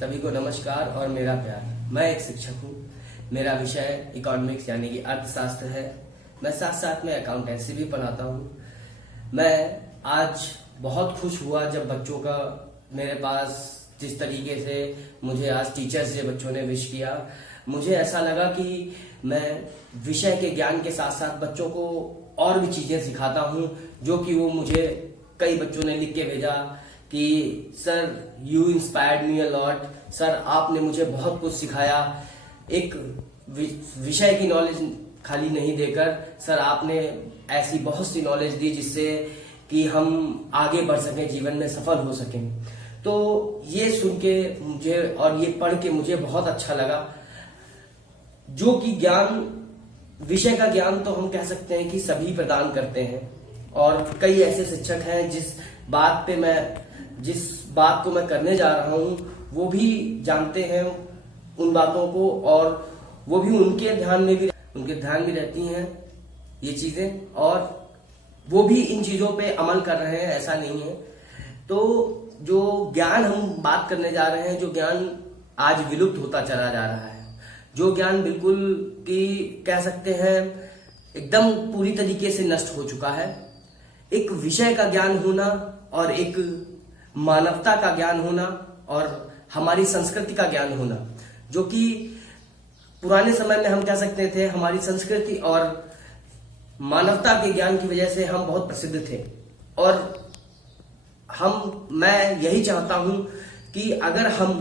सभी को नमस्कार और मेरा प्यार। मैं एक शिक्षक हूँ। मेरा विषय इकोनॉमिक्स यानी कि अर्थशास्त्र है। मैं साथ साथ में अकाउंटेंसी भी पढ़ाता हूँ। मैं आज बहुत खुश हुआ जब बच्चों का मेरे पास जिस तरीके से मुझे आज टीचर्स डे बच्चों ने विश किया। मुझे ऐसा लगा कि मैं विषय के ज्ञान के साथ साथ बच्चों को और भी चीजें सिखाता हूँ, जो कि वो मुझे कई बच्चों ने लिख के भेजा कि sir you inspired me a lot. Sir आपने मुझे बहुत कुछ सिखाया। एक विषय की नॉलेज खाली नहीं देकर सर आपने ऐसी बहुत सी नॉलेज दी जिससे कि हम आगे बढ़ सकें, जीवन में सफल हो सकें। तो ये सुन के मुझे और ये पढ़ के मुझे बहुत अच्छा लगा। जो कि ज्ञान, विषय का ज्ञान तो हम कह सकते हैं कि सभी प्रदान करते हैं, और कई ऐसे शिक्षक हैं जिस बात को मैं करने जा रहा हूं वो भी जानते हैं उन बातों को, और वो भी उनके ध्यान भी रहती हैं ये चीजें, और वो भी इन चीजों पे अमल कर रहे हैं, ऐसा नहीं है। तो जो ज्ञान हम बात करने जा रहे हैं, जो ज्ञान आज विलुप्त होता चला जा रहा है, जो ज्ञान बिल्कुल कि कह सकते हैं एकदम पूरी तरीके से नष्ट हो चुका है। एक विषय का ज्ञान होना और एक मानवता का ज्ञान होना और हमारी संस्कृति का ज्ञान होना, जो कि पुराने समय में हम कह सकते थे हमारी संस्कृति और मानवता के ज्ञान की वजह से हम बहुत प्रसिद्ध थे। और मैं यही चाहता हूं कि अगर हम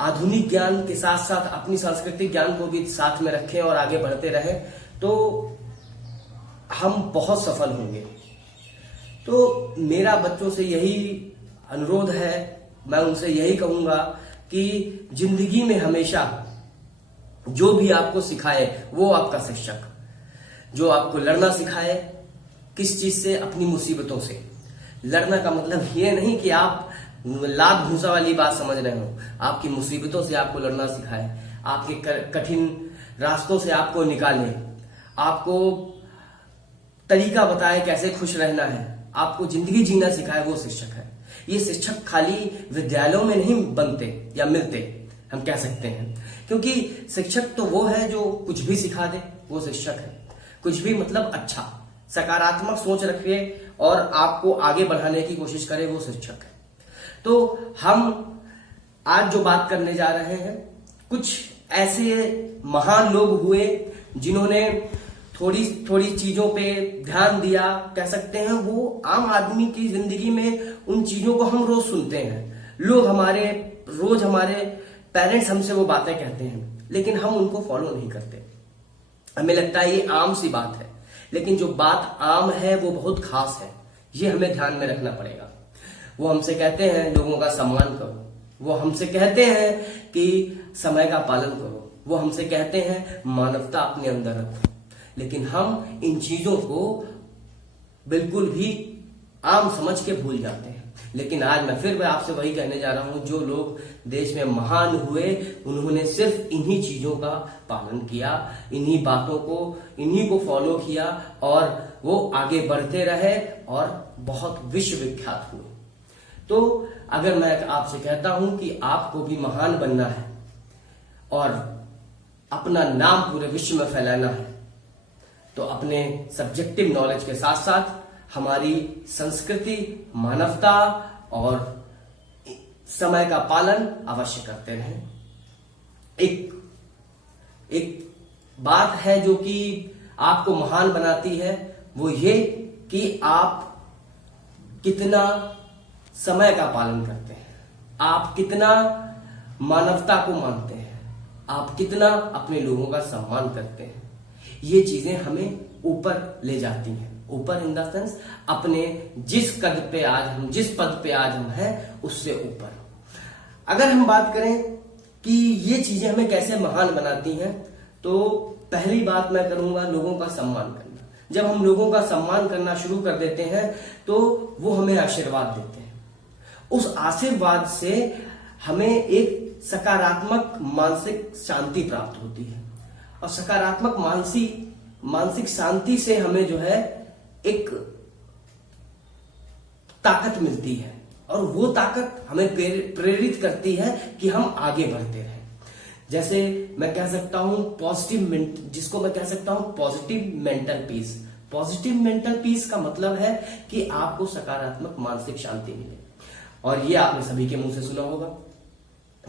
आधुनिक ज्ञान के साथ साथ अपनी सांस्कृतिक ज्ञान को भी साथ में रखें और आगे बढ़ते रहें तो हम बहुत सफल होंगे। तो मेरा बच्चों से यही अनुरोध है, मैं उनसे यही कहूंगा कि जिंदगी में हमेशा जो भी आपको सिखाए वो आपका शिक्षक, जो आपको लड़ना सिखाए, किस चीज से, अपनी मुसीबतों से। लड़ना का मतलब ये नहीं कि आप लात भूसा वाली बात समझ रहे हो, आपकी मुसीबतों से आपको लड़ना सिखाए, आपके कठिन रास्तों से आपको निकाले, आपको तरीका बताए कैसे खुश रहना है, आपको जिंदगी जीना सिखाए, वो शिक्षक है। ये शिक्षक खाली विद्यालयों में नहीं बनते या मिलते, हम कह सकते हैं, क्योंकि शिक्षक तो वो है जो कुछ भी सिखा दे, वो शिक्षक है। कुछ भी मतलब अच्छा, सकारात्मक सोच रखे और आपको आगे बढ़ाने की कोशिश करे, वो शिक्षक है। तो हम आज जो बात करने जा रहे हैं, कुछ ऐसे महान लोग हुए जिन्होंने थोड़ी थोड़ी चीजों पे ध्यान दिया, कह सकते हैं वो आम आदमी की जिंदगी में उन चीजों को हम रोज सुनते हैं। रोज हमारे पेरेंट्स हमसे वो बातें कहते हैं, लेकिन हम उनको फॉलो नहीं करते। हमें लगता है ये आम सी बात है, लेकिन जो बात आम है वो बहुत खास है, ये हमें ध्यान में रखना पड़ेगा। वो हमसे कहते हैं लोगों का सम्मान करो, वो हमसे कहते हैं कि समय का पालन करो, वो हमसे कहते हैं मानवता अपने अंदर रखो, लेकिन हम इन चीजों को बिल्कुल भी आम समझ के भूल जाते हैं। लेकिन आज मैं फिर आपसे वही कहने जा रहा हूं, जो लोग देश में महान हुए उन्होंने सिर्फ इन्हीं चीजों का पालन किया, इन्हीं बातों को, इन्हीं को फॉलो किया, और वो आगे बढ़ते रहे और बहुत विश्व विख्यात हुए। तो अगर मैं आपसे कहता हूं कि आपको भी महान बनना है और अपना नाम पूरे विश्व में फैलाना है, तो अपने सब्जेक्टिव नॉलेज के साथ साथ हमारी संस्कृति, मानवता और समय का पालन अवश्य करते रहें। एक बात है जो कि आपको महान बनाती है, वो ये कि आप कितना समय का पालन करते हैं, आप कितना मानवता को मानते हैं, आप कितना अपने लोगों का सम्मान करते हैं। ये चीजें हमें ऊपर ले जाती हैं, ऊपर इन द सेंस अपने जिस पद पे आज हम हैं उससे ऊपर। अगर हम बात करें कि ये चीजें हमें कैसे महान बनाती हैं, तो पहली बात मैं करूंगा लोगों का सम्मान करना। जब हम लोगों का सम्मान करना शुरू कर देते हैं तो वो हमें आशीर्वाद देते हैं। उस आशीर्वाद से हमें एक सकारात्मक मानसिक शांति प्राप्त होती है, और सकारात्मक मानसिक शांति से हमें जो है एक ताकत मिलती है, और वो ताकत हमें प्रेरित करती है कि हम आगे बढ़ते रहें। जैसे मैं कह सकता हूं जिसको मैं कह सकता हूं positive mental peace. Positive mental peace का मतलब है कि आपको सकारात्मक मानसिक शांति मिले। और ये आपने सभी के मुंह से सुना होगा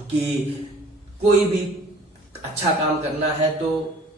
कि कोई भी अच्छा काम करना है तो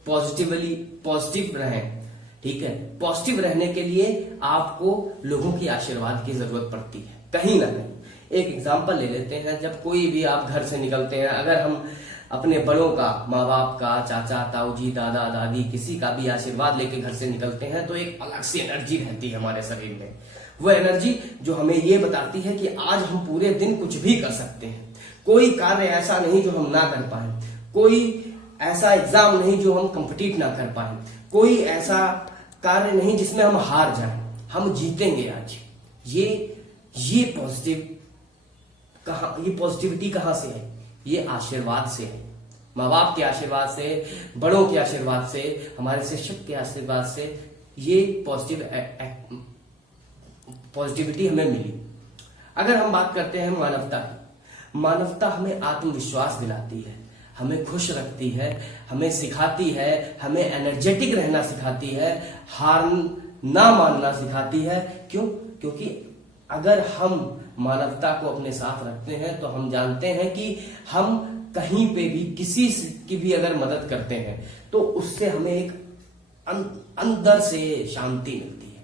पॉजिटिव रहें। ठीक है, पॉजिटिव रहने के लिए आपको लोगों की आशीर्वाद की जरूरत पड़ती है कहीं ना कहीं। एक एग्जांपल ले लेते हैं, जब कोई भी आप घर से निकलते हैं, अगर हम अपने बड़ों का, माँ बाप का, चाचा ताऊ जी, दादा दादी, किसी का भी आशीर्वाद लेके घर से निकलते हैं तो एक अलग सी एनर्जी रहती है हमारे शरीर में। वो एनर्जी जो हमें ये बताती है कि आज हम पूरे दिन कुछ भी कर सकते हैं। कोई कार्य ऐसा नहीं जो हम ना कर पाए, कोई ऐसा एग्जाम नहीं जो हम कंप्लीट ना कर पाए, कोई ऐसा कार्य नहीं जिसमें हम हार जाएं। हम जीतेंगे आज। ये पॉजिटिविटी कहां से है? ये आशीर्वाद से है। माँ बाप के आशीर्वाद से, बड़ों के आशीर्वाद से, हमारे शिक्षक के आशीर्वाद से ये पॉजिटिविटी हमें मिली। अगर हम बात करते हैं मानवता की, मानवता हमें आत्मविश्वास दिलाती है, हमें खुश रखती है, हमें सिखाती है, हमें एनर्जेटिक रहना सिखाती है, हार ना मानना सिखाती है। क्यों? क्योंकि अगर हम मानवता को अपने साथ रखते हैं तो हम जानते हैं कि हम कहीं पे भी किसी की भी अगर मदद करते हैं तो उससे हमें एक अंदर से शांति मिलती है।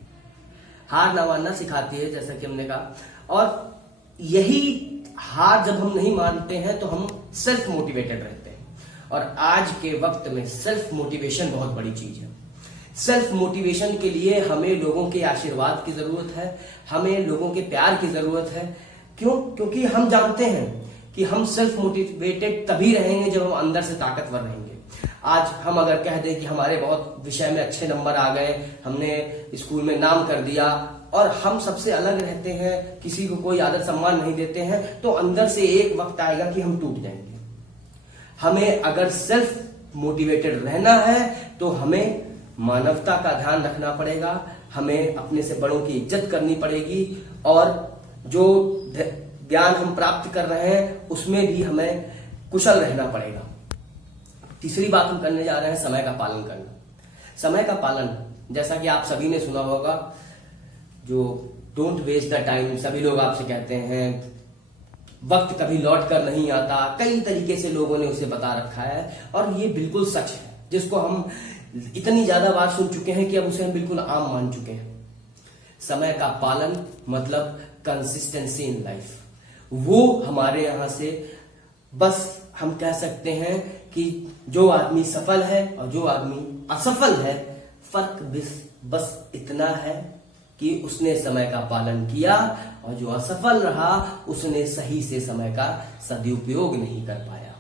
हार ना मानना सिखाती है, जैसा कि हमने कहा। और यही हार जब हम नहीं मानते हैं तो हम सेल्फ मोटिवेटेड रहते हैं। और आज के वक्त में सेल्फ मोटिवेशन बहुत बड़ी चीज है। सेल्फ मोटिवेशन के लिए हमें लोगों के आशीर्वाद की जरूरत है, हमें लोगों के प्यार की जरूरत है। क्यों? क्योंकि हम जानते हैं कि हम सेल्फ मोटिवेटेड तभी रहेंगे जब हम अंदर से ताकतवर रहेंगे। आज हम अगर कह दें कि हमारे बहुत विषय में अच्छे नंबर आ गए, हमने स्कूल में नाम कर दिया और हम सबसे अलग रहते हैं, किसी को कोई आदर सम्मान नहीं देते हैं, तो अंदर से एक वक्त आएगा कि हम टूट जाएंगे। हमें अगर सेल्फ मोटिवेटेड रहना है तो हमें मानवता का ध्यान रखना पड़ेगा, हमें अपने से बड़ों की इज्जत करनी पड़ेगी और जो ज्ञान हम प्राप्त कर रहे हैं उसमें भी हमें कुशल रहना पड़ेगा। तीसरी बात हम करने जा रहे हैं समय का पालन करना। समय का पालन, जैसा कि आप सभी ने सुना होगा, जो डोंट वेस्ट द टाइम, सभी लोग आपसे कहते हैं वक्त कभी लौट कर नहीं आता। कई तरीके से लोगों ने उसे बता रखा है और ये बिल्कुल सच है, जिसको हम इतनी ज्यादा बार सुन चुके हैं कि अब उसे हम बिल्कुल आम मान चुके हैं। समय का पालन मतलब कंसिस्टेंसी इन लाइफ। वो हमारे यहां से, बस हम कह सकते हैं कि जो आदमी सफल है और जो आदमी असफल है, फर्क बस इतना है कि उसने समय का पालन किया और जो असफल रहा उसने सही से समय का सदुपयोग नहीं कर पाया।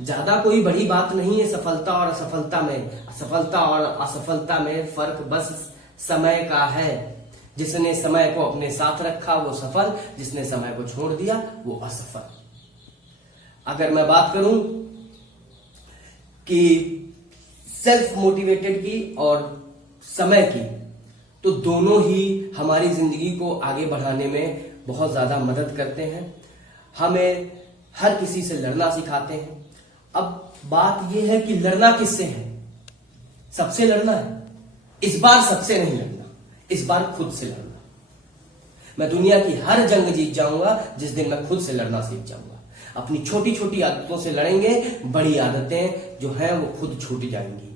ज्यादा कोई बड़ी बात नहीं है सफलता और असफलता में। सफलता और असफलता में फर्क बस समय का है। जिसने समय को अपने साथ रखा वो सफल, जिसने समय को छोड़ दिया वो असफल। अगर मैं बात करूं कि सेल्फ मोटिवेटेड की और समय की, तो दोनों ही हमारी जिंदगी को आगे बढ़ाने में बहुत ज्यादा मदद करते हैं। हमें हर किसी से लड़ना सिखाते हैं। अब बात यह है कि लड़ना किससे है? सबसे लड़ना है। इस बार सबसे नहीं लड़ना, इस बार खुद से लड़ना। मैं दुनिया की हर जंग जीत जाऊंगा जिस दिन मैं खुद से लड़ना सीख जाऊंगा। अपनी छोटी छोटी आदतों से लड़ेंगे, बड़ी आदतें जो हैं वो खुद छूट जाएंगी।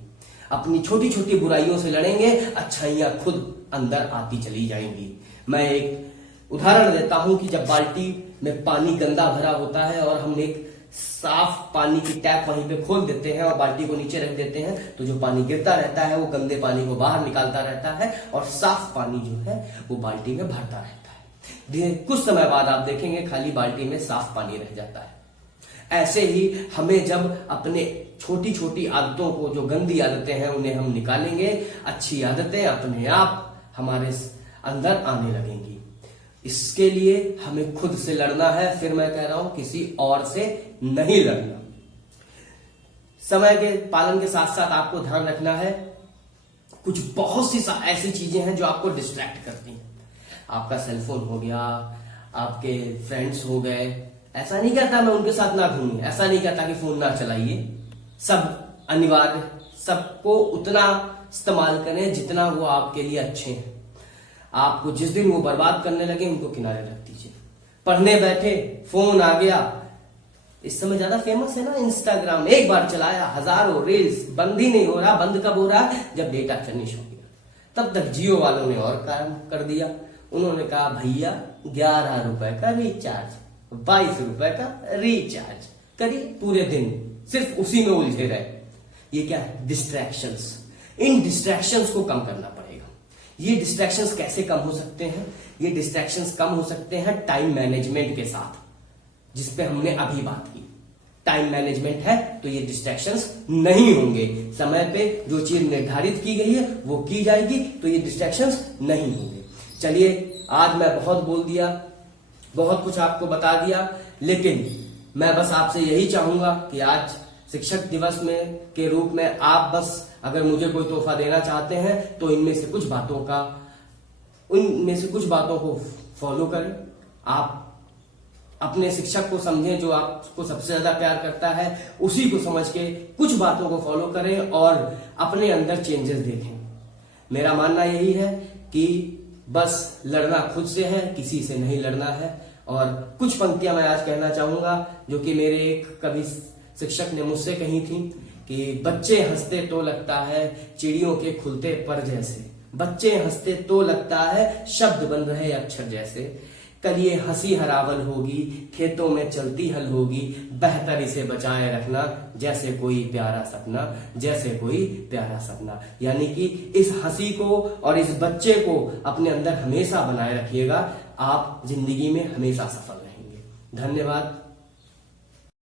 अपनी छोटी छोटी बुराइयों से लड़ेंगे, अच्छाइयां खुद अंदर आती चली जाएंगी। मैं एक उदाहरण देता हूं कि जब बाल्टी में पानी गंदा भरा होता है और हम एक साफ पानी की टैप वहीं पे खोल देते हैं और बाल्टी को नीचे रख देते हैं, तो जो पानी गिरता रहता है वो गंदे पानी को बाहर निकालता रहता है और साफ पानी जो है वो बाल्टी में भरता रहता है। कुछ समय बाद आप देखेंगे खाली बाल्टी में साफ पानी रह जाता है। ऐसे ही हमें जब अपने छोटी छोटी आदतों को, जो गंदी आदतें हैं, उन्हें हम निकालेंगे, अच्छी आदतें अपने आप हमारे अंदर आने लगेंगी। इसके लिए हमें खुद से लड़ना है। फिर मैं कह रहा हूं किसी और से नहीं लड़ना। समय के पालन के साथ साथ आपको ध्यान रखना है, कुछ बहुत सी ऐसी चीजें हैं जो आपको डिस्ट्रैक्ट करती हैं। आपका सेलफोन हो गया, आपके फ्रेंड्स हो गए, ऐसा नहीं कहता मैं उनके साथ ना घूमिए, ऐसा नहीं कहता कि फोन ना चलाइए, सब अनिवार्य, सबको उतना इस्तेमाल करें जितना वो आपके लिए अच्छे हैं। आपको जिस दिन वो बर्बाद करने लगे उनको किनारे रख दीजिए। पढ़ने बैठे फोन आ गया, इस समय ज्यादा फेमस है ना इंस्टाग्राम, एक बार चलाया हजारों रील्स, बंद ही नहीं हो रहा। बंद कब हो रहा है? जब डेटा फिनिश हो गया। तब तक जियो वालों ने और काम कर दिया, उन्होंने कहा भैया 11 रुपए का रिचार्ज, 22 रुपए का रिचार्ज करिए, पूरे दिन सिर्फ उसी में उलझे रहे। ये क्या है? डिस्ट्रैक्शंस। इन डिस्ट्रैक्शंस को कम करना पड़ेगा। ये डिस्ट्रैक्शंस कैसे कम हो सकते हैं? ये डिस्ट्रैक्शंस कम हो सकते हैं टाइम मैनेजमेंट के साथ, जिसपे हमने अभी बात की। टाइम मैनेजमेंट है तो ये डिस्ट्रैक्शंस नहीं होंगे। समय पे जो चीज निर्धारित की गई है वो की जाएगी तो ये डिस्ट्रैक्शंस नहीं होंगे। चलिए, आज मैं बहुत बोल दिया, बहुत कुछ आपको बता दिया, लेकिन मैं बस आपसे यही चाहूंगा कि आज शिक्षक दिवस में के रूप में आप बस अगर मुझे कोई तोहफा देना चाहते हैं तो उनमें से कुछ बातों को फॉलो करें। आप अपने शिक्षक को समझें जो आपको सबसे ज्यादा प्यार करता है, उसी को समझ के कुछ बातों को फॉलो करें और अपने अंदर चेंजेस देखें। मेरा मानना यही है कि बस लड़ना खुद से है, किसी से नहीं लड़ना है। और कुछ पंक्तियां मैं आज कहना चाहूंगा जो कि मेरे एक कवि शिक्षक ने मुझसे कही थी कि बच्चे हंसते तो लगता है चिड़ियों के खुलते पर जैसे, बच्चे हंसते तो लगता है शब्द बन रहे अक्षर जैसे, कल ये हंसी हरावल होगी, खेतों में चलती हल होगी, बेहतर इसे बचाए रखना जैसे कोई प्यारा सपना, जैसे कोई प्यारा सपना। यानी कि इस हंसी को और इस बच्चे को अपने अंदर हमेशा बनाए रखिएगा, आप जिंदगी में हमेशा सफल रहेंगे। धन्यवाद।